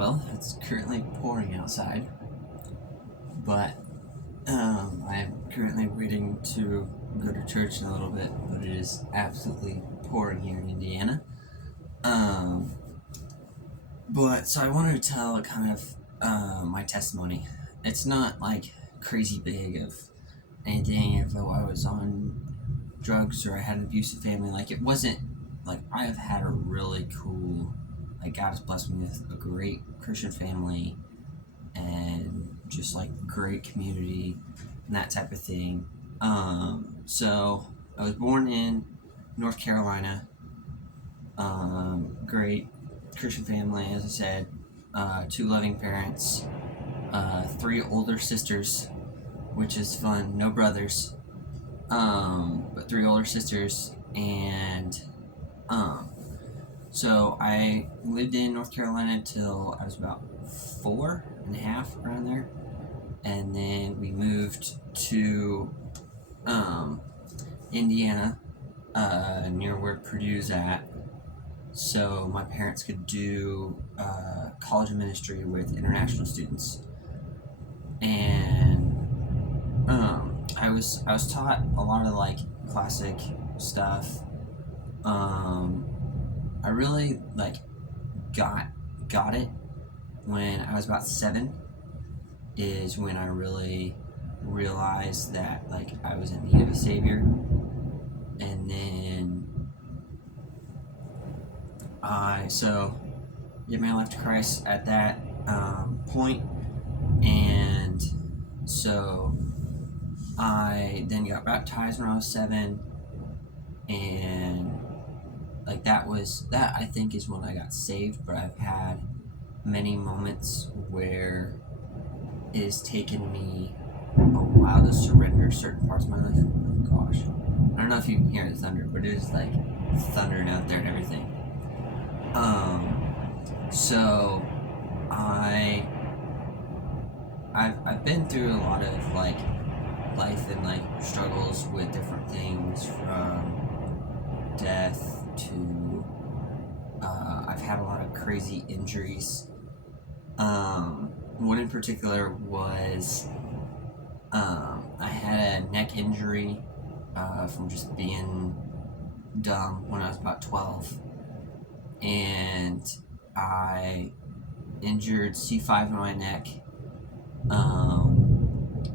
Well, it's currently pouring outside, but I'm currently waiting to go to church in a little bit, but it is absolutely pouring here in Indiana. Um, but so I wanted to tell kind of my testimony. It's not like crazy big of anything of I was on drugs or I had an abusive family. Like it wasn't like I have had a really cool, like God has blessed me with a great Christian family and just like great community and that type of thing. So I was born in North Carolina. Great Christian family, as I said. Two loving parents. Three older sisters, which is fun. No brothers. But three older sisters, and um, so I lived in North Carolina until I was about 4.5, around there, and then we moved to Indiana, near where Purdue's at, so my parents could do college of ministry with international students, and I was taught a lot of like classic stuff. Um, I really like got it when I was about 7. Is when I really realized that like I was in need of a savior, and then I gave my life to Christ at that point, and so I then got baptized when I was 7, and like that I think is when I got saved. But I've had many moments where it has taken me a while to surrender certain parts of my life. Oh gosh, I don't know if you can hear the thunder, but it is like thundering out there and everything. So I I've been through a lot of like life and like struggles with different things, from death to I've had a lot of crazy injuries. One in particular was I had a neck injury from just being dumb when I was about 12, and I injured C5 in my neck,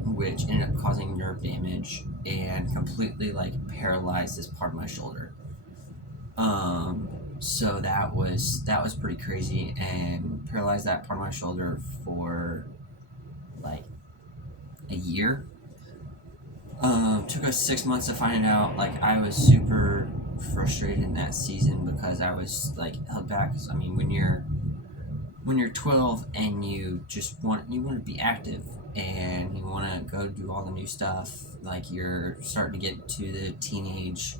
which ended up causing nerve damage and completely like paralyzed this part of my shoulder. So that was pretty crazy, and paralyzed that part of my shoulder for like a year. Took us 6 months to find it out. Like I was super frustrated in that season because I was like held back. 'Cause, I mean, when you're 12 and you want to be active and you want to go do all the new stuff, like you're starting to get to the teenage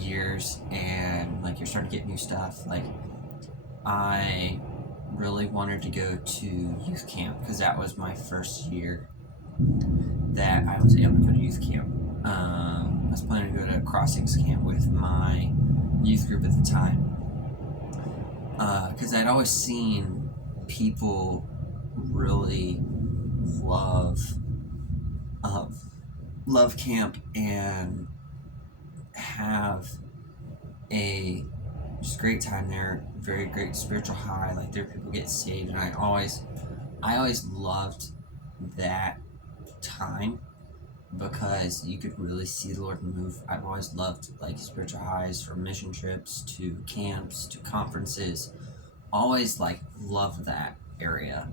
years, and like you're starting to get new stuff. Like I really wanted to go to youth camp because that was my first year that I was able to go to youth camp. I was planning to go to Crossings camp with my youth group at the time, because I'd always seen people really love love camp and have a just great time there. Very great spiritual high. Like there, people get saved, and I always loved that time because you could really see the Lord move. I've always loved like spiritual highs, from mission trips to camps to conferences. Always like loved that area,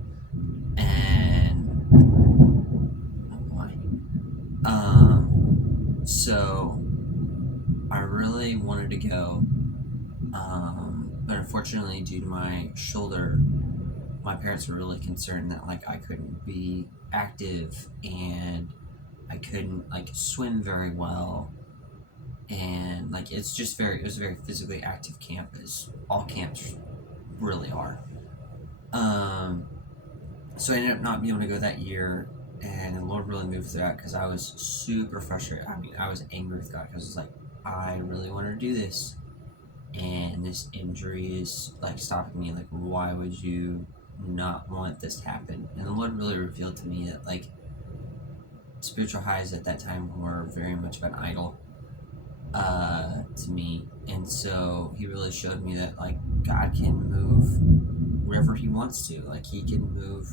and oh my, so I really wanted to go, but unfortunately, due to my shoulder, my parents were really concerned that like I couldn't be active and I couldn't like swim very well, and like it was a very physically active camp, as all camps really are. Um, so I ended up not being able to go that year, and the Lord really moved through that because I was super frustrated. I mean, I was angry with God because I was like, I really wanted to do this, and this injury is like stopping me. Like, why would you not want this to happen? And the Lord really revealed to me that like spiritual highs at that time were very much of an idol to me. And so he really showed me that like God can move wherever he wants to. Like he can move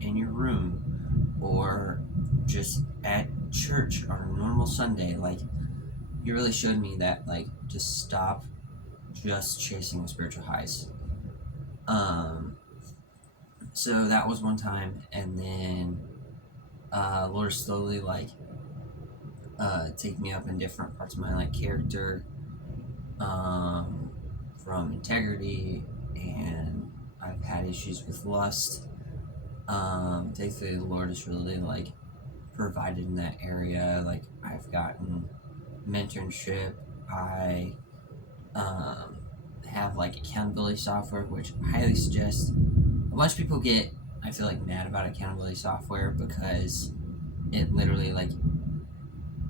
in your room or just at church on a normal Sunday. Like he really showed me that like to stop just chasing the spiritual highs. So that was one time, and then Lord slowly like take me up in different parts of my like character, from integrity, and I've had issues with lust. Thankfully, the Lord has really like provided in that area. Like I've gotten mentorship. I have like accountability software, which I highly suggest. A bunch of people get, I feel like, mad about accountability software because it literally like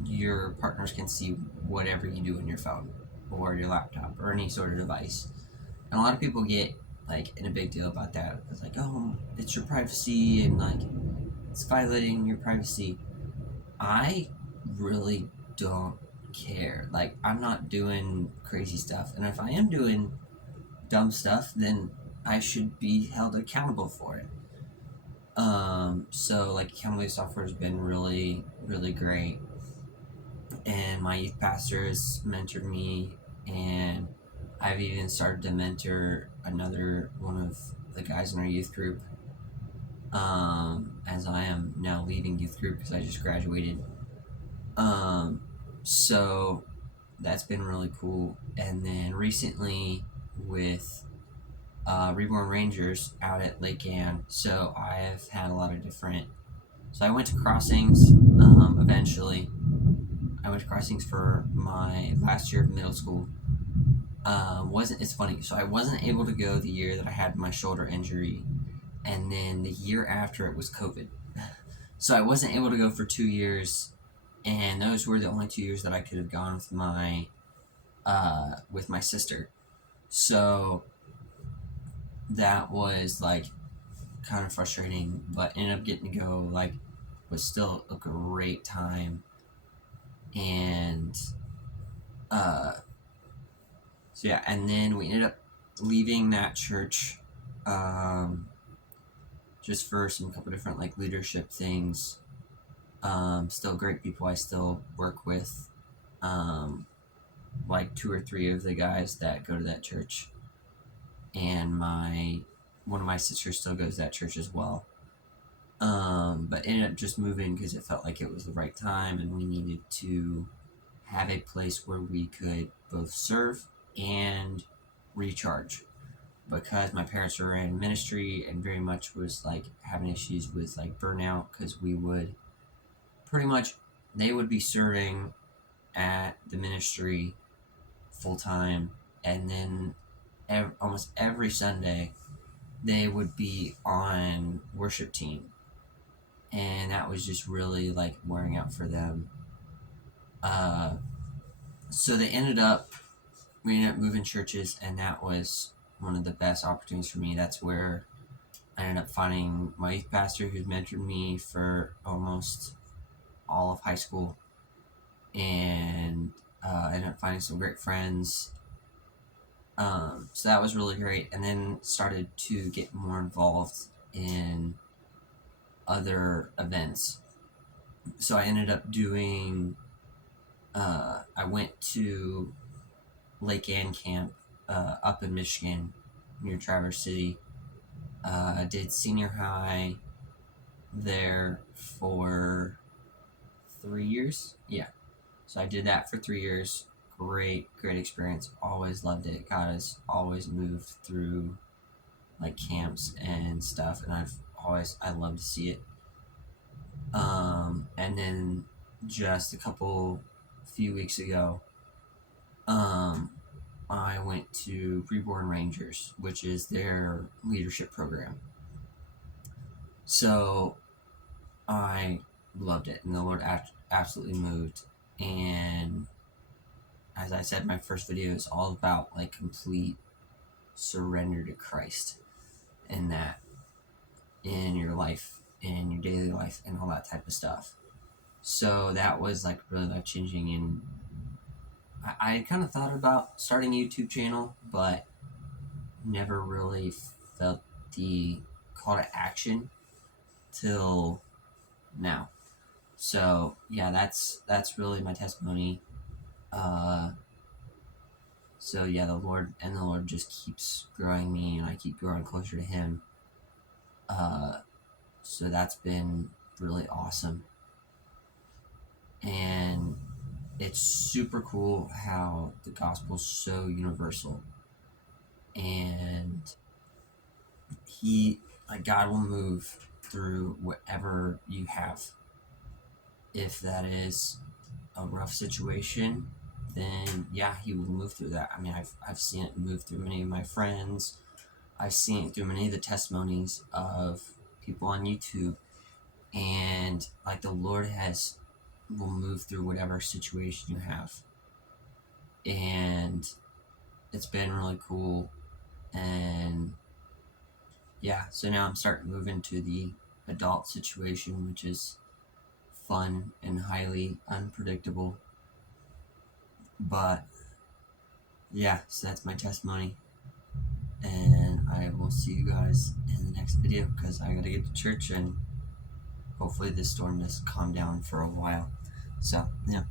your partners can see whatever you do on your phone or your laptop or any sort of device. And a lot of people get like in a big deal about that. It's like, oh, it's your privacy and like it's violating your privacy. I really don't care. Like I'm not doing crazy stuff, and if I am doing dumb stuff, then I should be held accountable for it. So like accountability software has been really, really great, and my youth pastor has mentored me, and I've even started to mentor another one of the guys in our youth group. As I am now leaving youth group because I just graduated. So that's been really cool. And then recently with Reborn Rangers out at Lake Ann. So I have had a lot of different. So I went to Crossings eventually. I went to Crossings for my last year of middle school. It's funny. So I wasn't able to go the year that I had my shoulder injury, and then the year after it was COVID. So I wasn't able to go for 2 years, and those were the only 2 years that I could have gone with my sister. So that was like kind of frustrating, but ended up getting to go. Like, was still a great time, and so yeah. And then we ended up leaving that church, just for some couple different like leadership things. Still great people I still work with. Like 2 or 3 of the guys that go to that church, and one of my sisters still goes to that church as well. But ended up just moving because it felt like it was the right time, and we needed to have a place where we could both serve and recharge, because my parents were in ministry and very much was like having issues with like burnout, because we would pretty much, they would be serving at the ministry full time, and then almost every Sunday they would be on worship team, and that was just really like wearing out for them. So we ended up moving churches, and that was one of the best opportunities for me. That's where I ended up finding my youth pastor, who's mentored me for almost all of high school, and I ended up finding some great friends. So that was really great, and then started to get more involved in other events. So I ended up doing, I went to Lake Ann Camp up in Michigan near Traverse City. I did senior high there for 3 years. Yeah. So I did that for 3 years. Great experience. Always loved it. God has always moved through like camps and stuff, and I love to see it. And then just few weeks ago, I went to Reborn Rangers, which is their leadership program. So I loved it, and the Lord absolutely moved. And as I said, my first video is all about like complete surrender to Christ, and that in your life, in your daily life, and all that type of stuff. So that was like really life changing, and I kind of thought about starting a YouTube channel, but never really felt the call to action till now. So yeah, that's really my testimony. So yeah, the Lord just keeps growing me, and I keep growing closer to Him. So that's been really awesome, and it's super cool how the gospel's so universal, and God will move through whatever you have. If that is a rough situation, then yeah, He will move through that. I mean, I've seen it move through many of my friends. I've seen it through many of the testimonies of people on YouTube, and like the Lord will move through whatever situation you have, and it's been really cool. And yeah, so now I'm starting to move into the adult situation, which is fun and highly unpredictable. But yeah, so that's my testimony, and I will see you guys in the next video because I gotta get to church, and hopefully this storm just calm down for a while. So yeah.